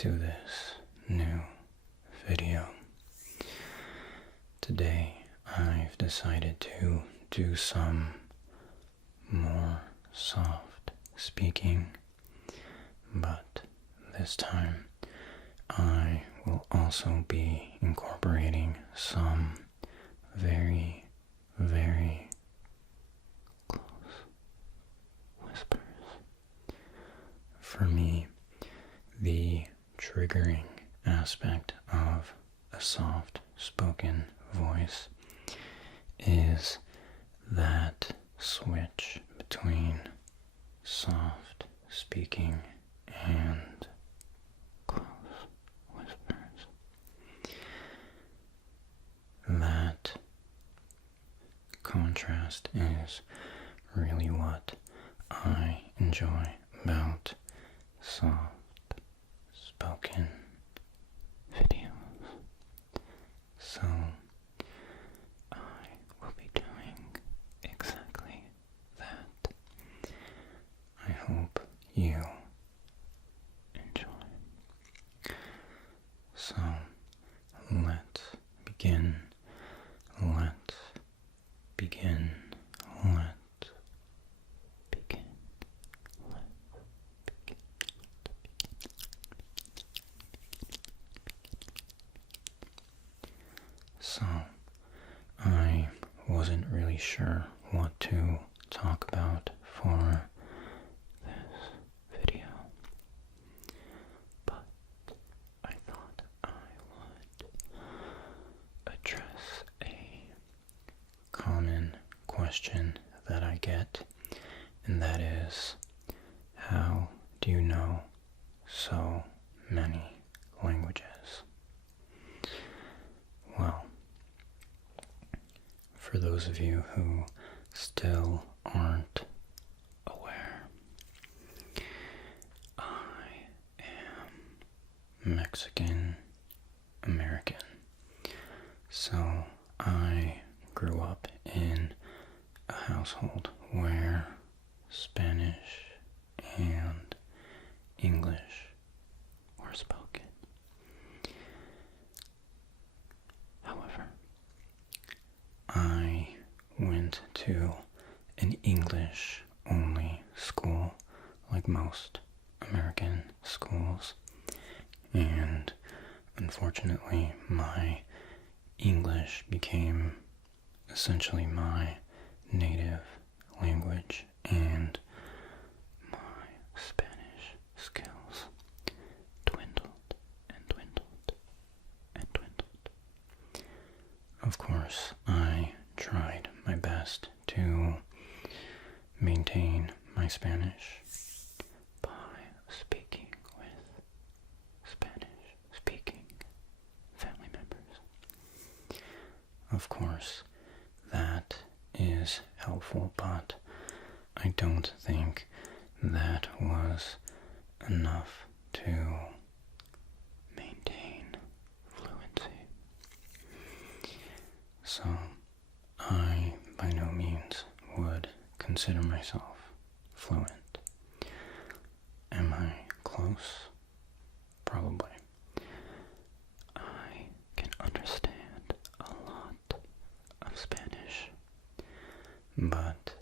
to this new video. Today I've decided to do some more soft speaking, but this time I will also be incorporating some very, very close whispers. For me, the triggering aspect of a soft spoken voice is that switch between soft speaking and close whispers. That contrast is really what I enjoy about soft spoken videos. So I will be doing exactly that. I hope you enjoy. So let's begin. Let's begin. Let's begin. So, I wasn't really sure what to talk about for this video, but I thought I would address a common question that I get, and that is, how do you know so many languages? Well, for those of you who still aren't aware, I am Mexican American. So I grew up in a household where Spanish and English were spoken. However, I went to an English-only school, like most American schools, and unfortunately my English became essentially my native language, and my Spanish skills dwindled and dwindled and dwindled. Of course, I tried my best to maintain my Spanish by speaking with Spanish-speaking family members. Of course, that is helpful, but I don't think that was enough to maintain fluency. So, I by no means would consider myself fluent. Am I close? Probably. I can understand a lot of Spanish, but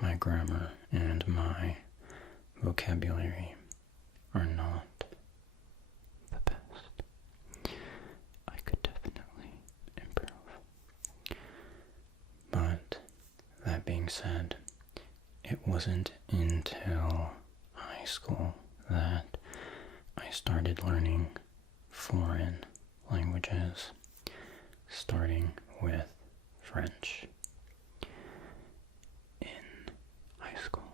my grammar and my vocabulary are not the best. I could definitely improve. But that being said, it wasn't until high school that I started learning foreign languages, starting with French. In high school,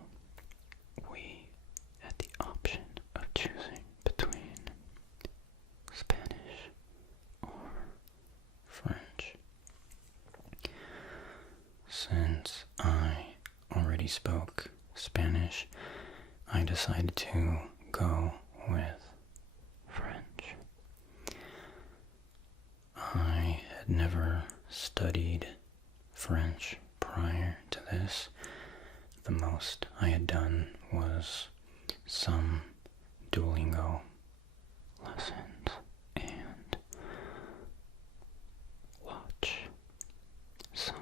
we had the option of choosing between Spanish or French. Since I already spoke Spanish, I decided to go with French. I had never studied French prior to this. The most I had done was some Duolingo lessons and watch some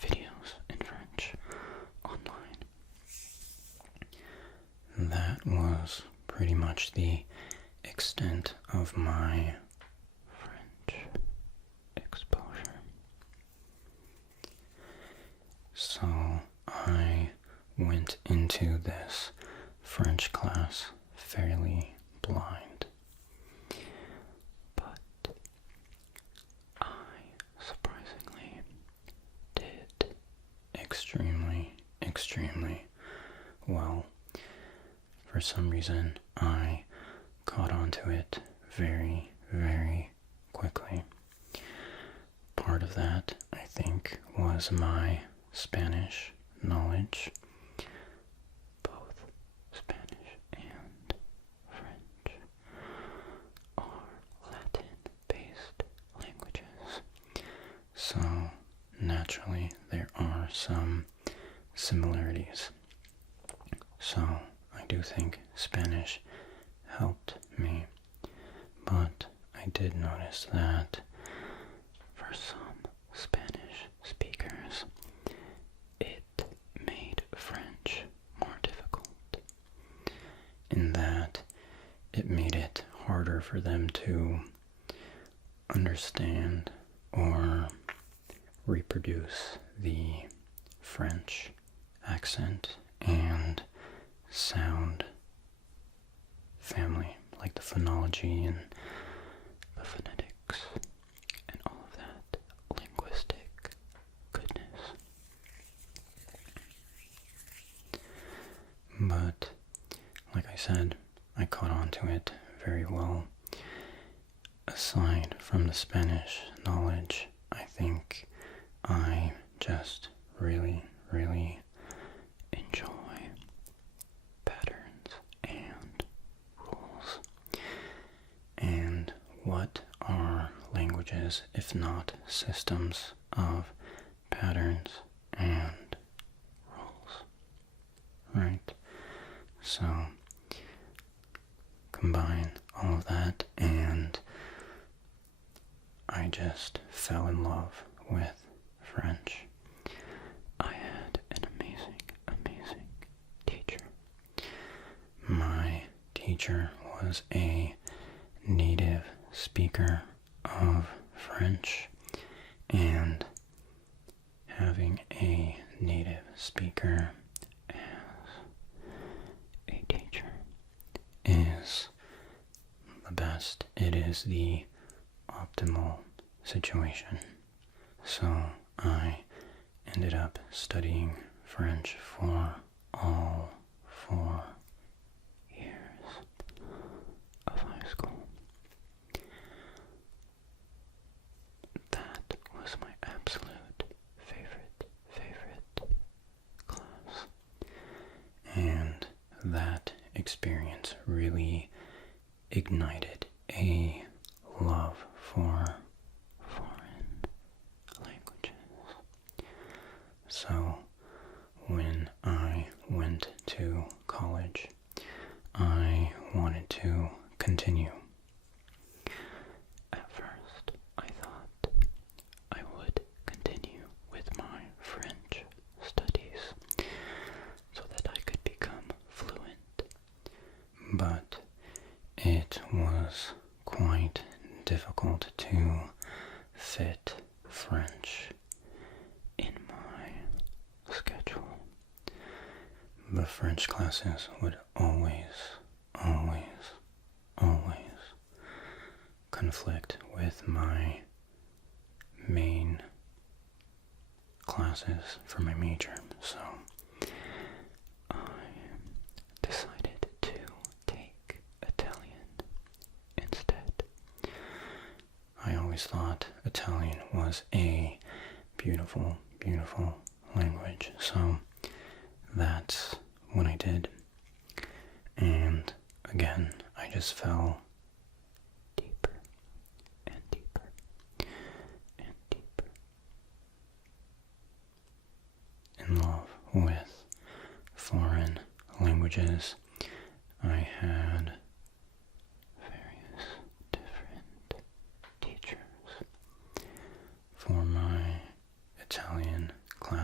videos in French online. That was pretty much the extent of my French exposure. So I went into this French class fairly blind, but I surprisingly did extremely well. For some reason, I caught on to it very, very quickly. Part of that, I think, was my Spanish knowledge. Both Spanish and French are Latin-based languages, so naturally there are some similarities. So I do think Spanish helped me, but I did notice that for some Spanish speakers, it made French more difficult, in that it made it harder for them to understand or reproduce the French accent and sound family, like the phonology and the phonetics and all of that linguistic goodness. But, like I said, I caught on to it very well. Aside from the Spanish knowledge, I think I just really, really enjoy patterns and rules. And what are languages if not systems of patterns and rules? Right? So, combine all of that, and I just fell in love with French. I had an amazing teacher. My teacher was a native speaker of French, and having a native speaker as a teacher is the best. It is the optimal situation. So I ended up studying French for all 4 years of high school. That was my absolute favorite class. And that experience really ignited a love for foreign languages. So when I went to college, I wanted to continue. At first, I thought I would continue with my French studies so that I could become fluent. But it was quite difficult to fit French in my schedule. The French classes would always conflict with my main classes for my major, so I decided to take Italian instead. I always thought Italian was a beautiful language, so that's what I did. And again, I just fell deeper and deeper and deeper in love with foreign languages. I had various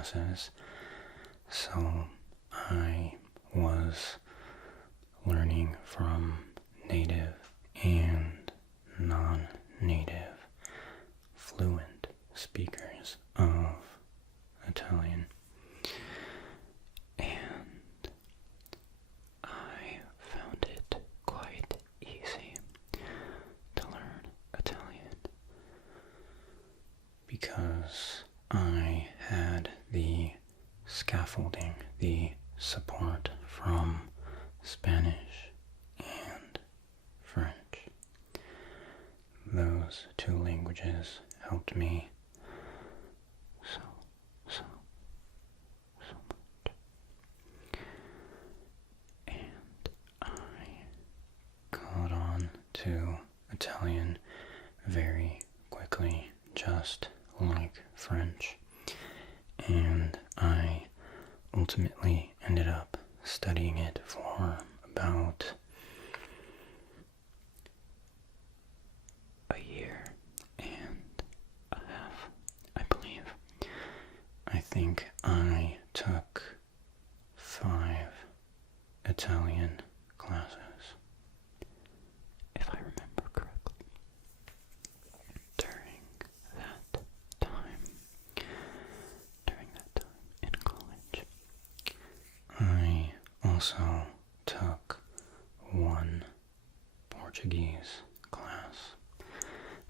classes, so I was learning from native and non-native fluent speakers of Italian, and I found it quite easy to learn Italian because I had the scaffolding, the support from Spanish and French. Those two languages helped me so much. And I caught on to Italian very quickly, just like French. And I ultimately ended up studying it for about a year and a half, I believe. I think I took 5 Italian classes, if I remember correctly, during that time in college. I also took 1 Portuguese class.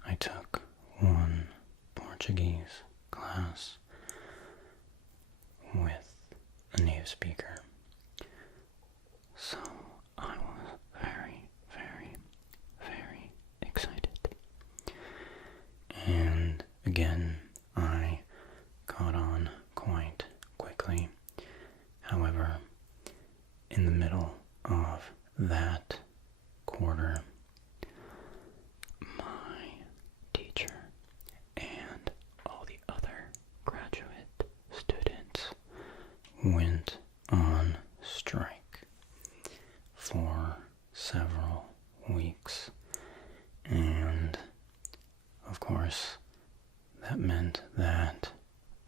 I took 1 Portuguese class with a native speaker. So I was very, very, very excited. And again, I caught on quite quickly. However, in the middle of that quarter, my teacher and all the other graduate students went on strike for several weeks. And of course, that meant that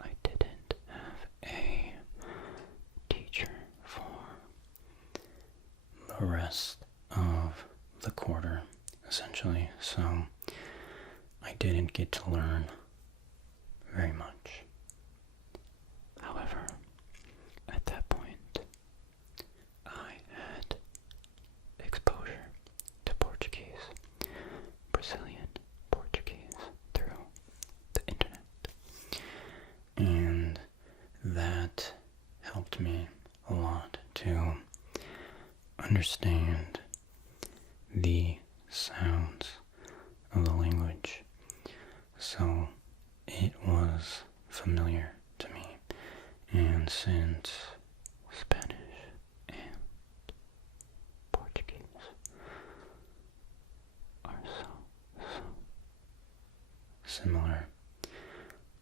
I didn't have a teacher for the rest of the quarter, essentially. So I didn't get to learn very much. However, at that point, I had exposure to Portuguese, Brazilian Portuguese, through the internet. And that helped me a lot to understand the sounds of the language. So it was familiar to me. And since Spanish and Portuguese are so similar,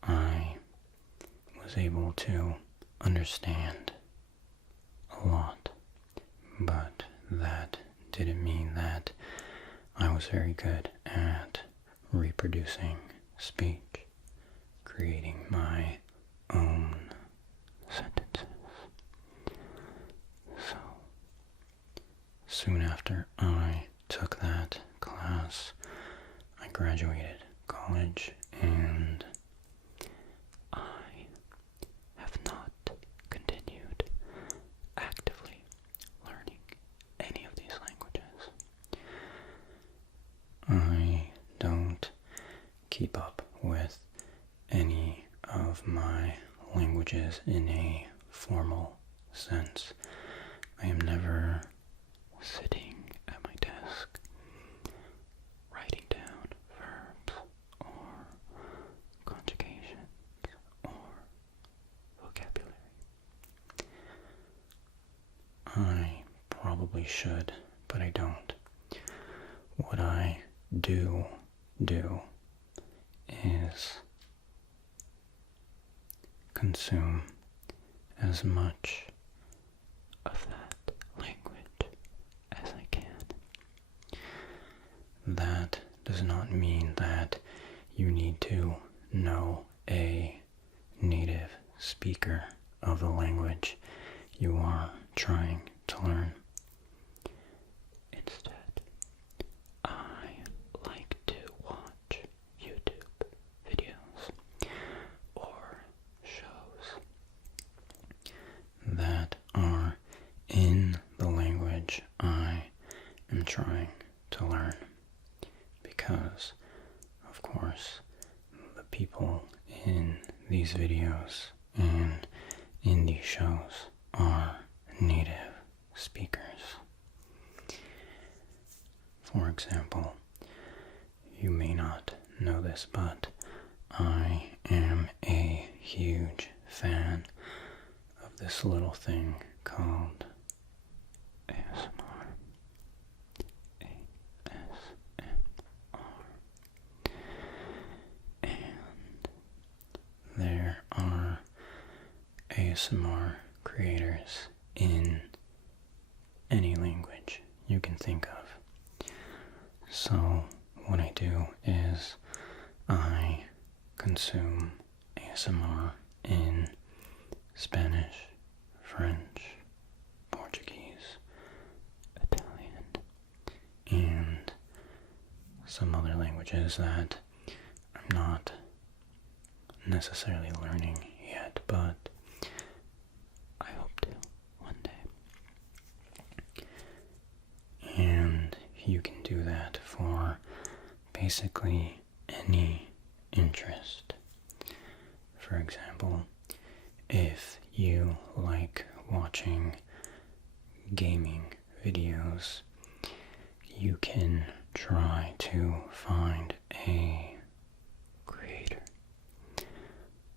I was able to understand a lot, but that didn't mean that I was very good at reproducing speech, creating my own sentences. So, soon after I took that class, I graduated college, and I have not continued actively learning any of these languages. I don't keep up with any of my languages in a formal sense. I am never sitting at my desk writing down verbs or conjugations or vocabulary. I probably should, but I don't. What I do is consume as much of that language as I can. That does not mean that you need to know a native speaker of the language you are trying to learn. Instead, I like to watch YouTube videos or shows that are in the language I am trying to learn, because, of course, the people in these videos and in these shows are native speakers. For example, you may not know this, but I am a huge fan of this little thing called ASMR. And there are ASMR creators in any language you can think of. So what I do is I consume ASMR in Spanish, French, Portuguese, Italian, and some other languages that I'm not necessarily learning yet, but I hope to one day. And you can do that for basically any interest. For example, if you like watching gaming videos, you can try to find a creator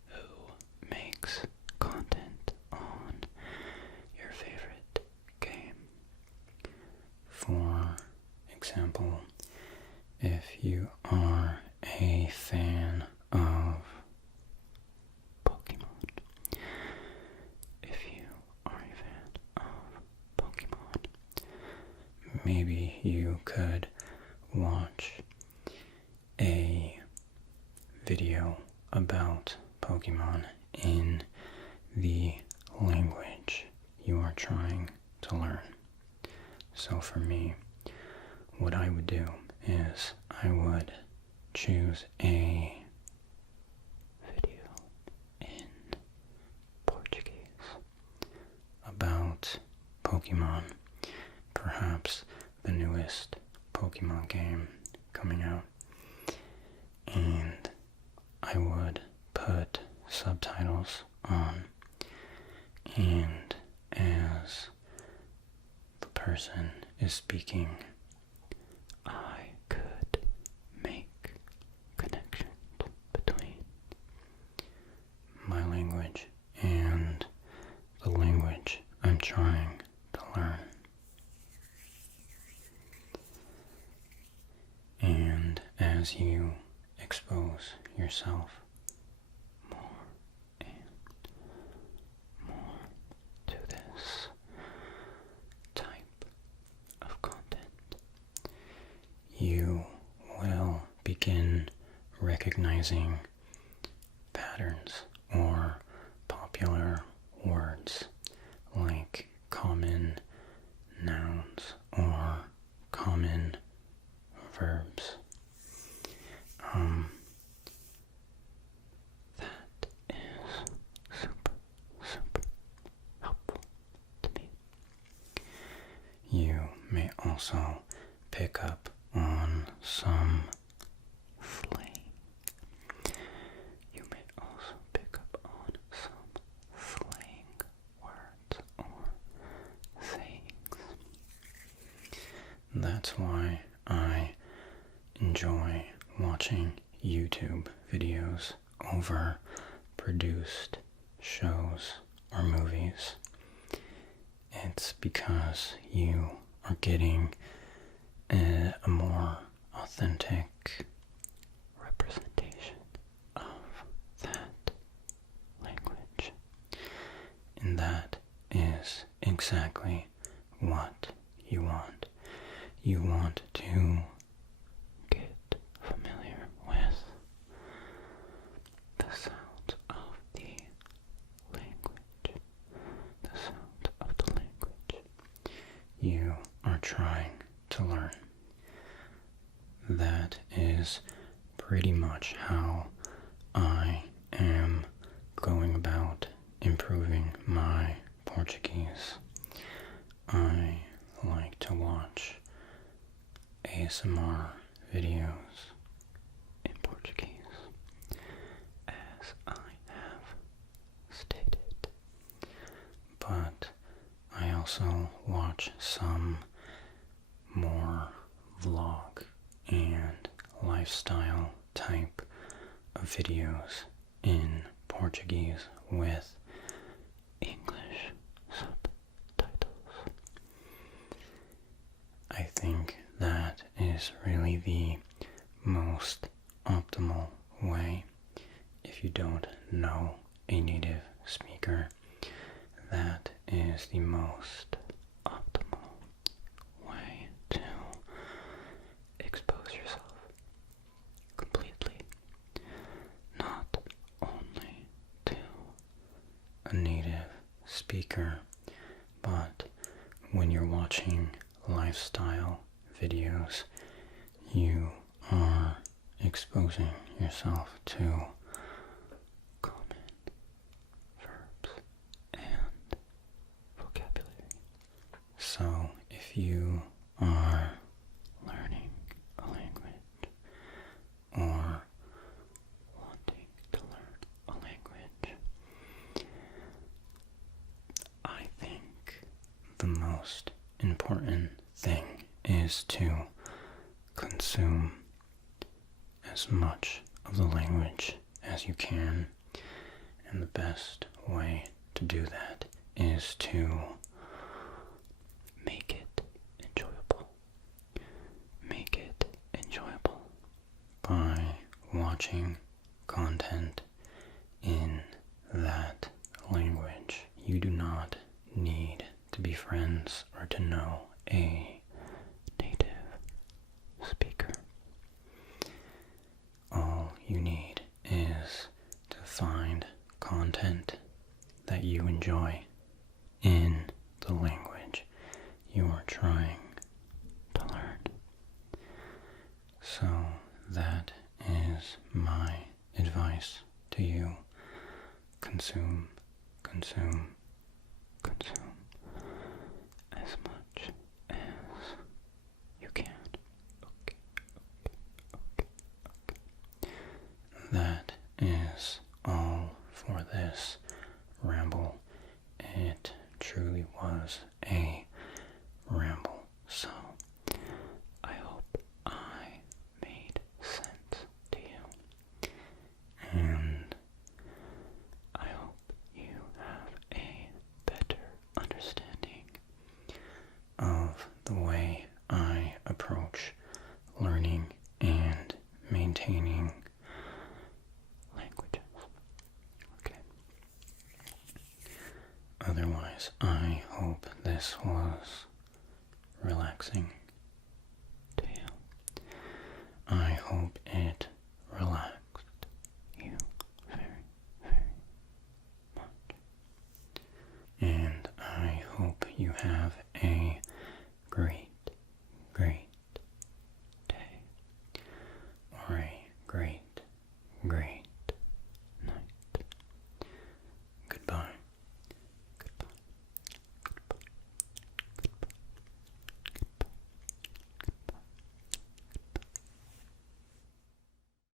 who makes content on your favorite game. For example, if you are a fan of Pokemon, maybe you could watch a video about Pokemon in the language you are trying to learn. So for me, what I would do is I would choose a video in Portuguese about Pokemon, perhaps the newest Pokemon game coming out, and I would put subtitles on, and as the person is speaking, I could make connections between my language and the language I'm trying to learn. And as you expose yourself more and more to this type of content, you will begin recognizing patterns or popular words like common nouns or common verbs. That is super helpful to me. You may also pick up on some slang. You may also pick up on some slang words or sayings. That's why I enjoy watching YouTube videos over produced shows or movies. It's because you are getting a more authentic representation of that language. And that is exactly what you want. You want to get familiar with the sounds of the that is pretty much how I am going about improving my Portuguese. I like to watch ASMR videos in Portuguese, as I have stated, but I also watch some more vlog and lifestyle type of videos in Portuguese with English subtitles. I think that is really the most optimal way. If you don't know a native speaker, that is the most optimal way to expose yourself completely, not only to a native speaker, but when you're watching lifestyle videos, you are exposing yourself to common verbs and vocabulary. So if you are learning a language or wanting to learn a language, I think the most important thing is to consume as much of the language as you can, and the best way to do that is to make it enjoyable. Make it enjoyable by watching content in that language. You do not need to be friends or to know a native speaker. All you need is to find content that you enjoy in the language you are trying to learn. So that is my advice to you. Consume, consume, consume as much as you can. Okay. That is all for this ramble. It truly was a ramble. So I hope I made sense to you. And I hope you have a better understanding of the way I approach learning and maintaining languages. Okay. Otherwise, I hope this was relaxing to you. I hope it relaxed you very, very much. And I hope you have a great, great day, or a great